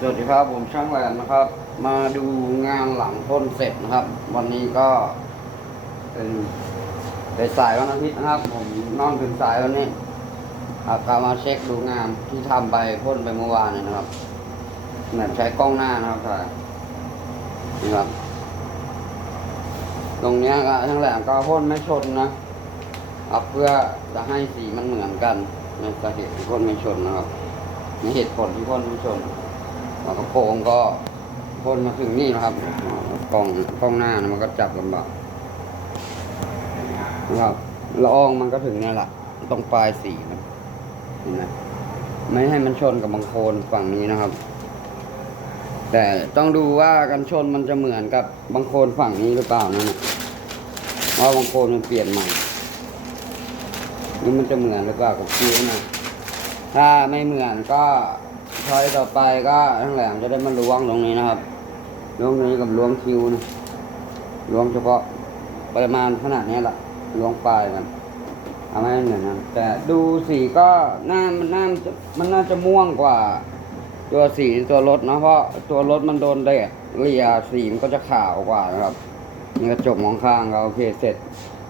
สวัสดีครับผมช่างแหลมนะครับ มาดูงานหลังพ่นเสร็จนะครับ วันนี้ก็เป็นเป็นสายวันอาทิตย์นะครับ ผมนอนถึงสายวันนี้อาตามาเช็คดูงานที่ทำไปพ่นไปเมื่อวานเนี่ยนะครับแบบใช้กล้องหน้านะครับถ่ายนี่ครับ ตรงเนี้ยก็ช่างแหลมก็พ่นไม่ชนนะเอาเพื่อจะให้สีมันเหมือนกันในสาเหตุที่พ่นไม่ชนนะครับนี่เหตุผลที่พ่นไม่ชน ล้วกระโปรงก็พ่นมาถึงนี่นะครับกล้องกล้องหน้านะมันก็จับลำบากนะครับละอองมันก็ถึงเนี่ยแหละตรงปลายสีมันเห็นไหมไม่ให้มันชนกับบางโคลนฝั่งนี้นะครับ แต่ต้องดูว่ากันชนมันจะเหมือนกับบางโคลนฝั่งนี้หรือเปล่านั่นน่ะว่าบางโคลนมันเปลี่ยนใหม่นี่มันจะเหมือนหรือเปล่ากับคิ้วนะถ้าไม่เหมือนก็ ช้อยต่อไปก็ทั้งแหลมจะได้มาล้วงตรงนี้นะครับล้วงนี้กับล้วงคิวนะล้วงเฉพาะปริมาณขนาดนี้แหละล้วงปลายมันทำให้มันเหมือนกันแต่ดูสีก็หน้ามันหน้ามันจะมันน่าจะม่วงกว่า ตัวสีตัวรถนะเพราะตัวรถมันโดนแดดเรียสีมันก็จะขาวกว่านะครับนี่กระจกมองข้างเราโอเคเสร็จ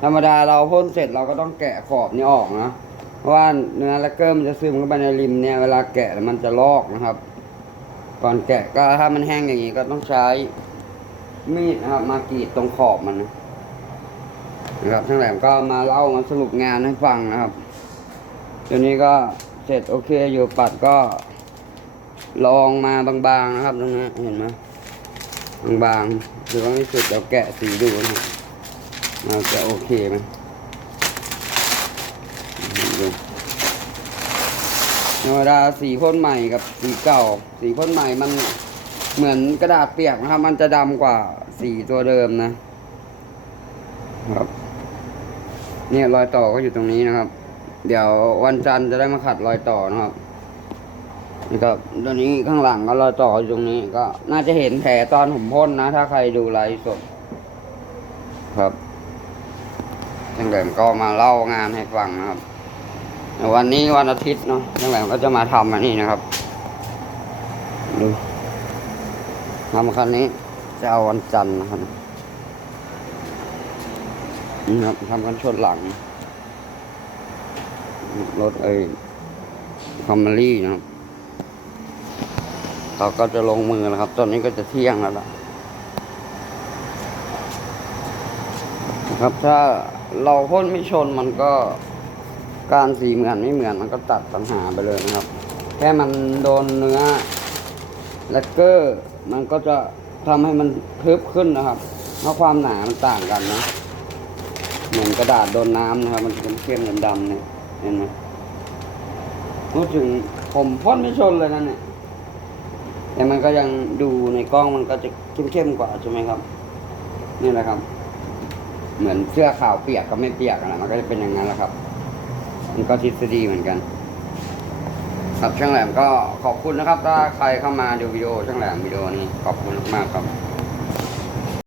ธรรมดาเราพ่นเสร็จเราก็ต้องแกะขอบนี้ออกนะ เพราะว่าเนื้อแลกเกอร์มันจะซึมเข้าไปในริมเนี่ยเวลาแกะมันจะลอกนะครับ ก่อนแกะก็ถ้ามันแห้งอย่างนี้ก็ต้องใช้มีดนะครับ มากรีดตรงขอบมันนะนะครับทั้งแหลมก็มาเล่ามาสรุปงานให้ฟังนะครับเดี๋ยวนี้ก็เสร็จโอเคอยู่ปัดก็ ลองมาบางๆนะครับตรงนี้เห็นไหมบางๆหรือว่าไม่สุดเดี๋ยวแกะสีดูนะครับจะโอเคไหม ดูธรรมดาสีพ่นใหม่กับสีเก่า สีพ่นใหม่มันเหมือนกระดาษเปียกนะครับ มันจะดำกว่าสีตัวเดิมนะครับ เนี่ยรอยต่อก็อยู่ตรงนี้นะครับ เดี๋ยววันจันทร์จะได้มาขัดรอยต่อนะครับนี่ครับตัวนี้ข้างหลังก็รอยต่ออยู่ตรงนี้ก็น่าจะเห็นแผลตอนผมพ่นนะ ถ้าใครดูไลฟ์สดครับช่างแหลมก็มาเล่างานให้ฟังนะครับ วันนี้วันอาทิตย์เนาะช่างแหลมก็จะมาทำอันนี้นะครับ ดูทำคันนี้จะเอาวันจันทร์นะครับนี่ครับทำกันชนหลัง รถไอ้คอมเมรี่นะครับเขาก็จะลงมือแล้วครับ ตอนนี้ก็จะเที่ยงแล้วล่ะครับถ้าเราพ่นไม่ชนมันก็ การสีเหมือนไม่เหมือนมันก็ตัดปัญหาไปเลยนะครับ แค่มันโดนเนื้อแลกเกอร์มันก็จะทำให้มันทึบขึ้นนะครับเพราะความหนามันต่างกันนะเหมือนกระดาษโดนน้ำนะครับ มันจะเป็นเข้มๆดำๆเนี่ยเห็นไหมพูดถึงผมพ่นไม่ชนเลยนั่นเนี่ยแต่มันก็ยังดูในกล้องมันก็จะเข้มๆกว่าใช่ไหมครับ นี่แหละครับ เหมือนเสื้อขาวเปียกกับไม่เปียกนะมันก็จะเป็นอย่างนั้นแหละครับ นก็ทฤษฎีเหมือนกัน ครับช่างแหลมก็ขอบคุณนะครับ ถ้าใครเข้ามาดูวิดีโอช่างแหลมวิดีโอนี้ขอบคุณมากๆครับ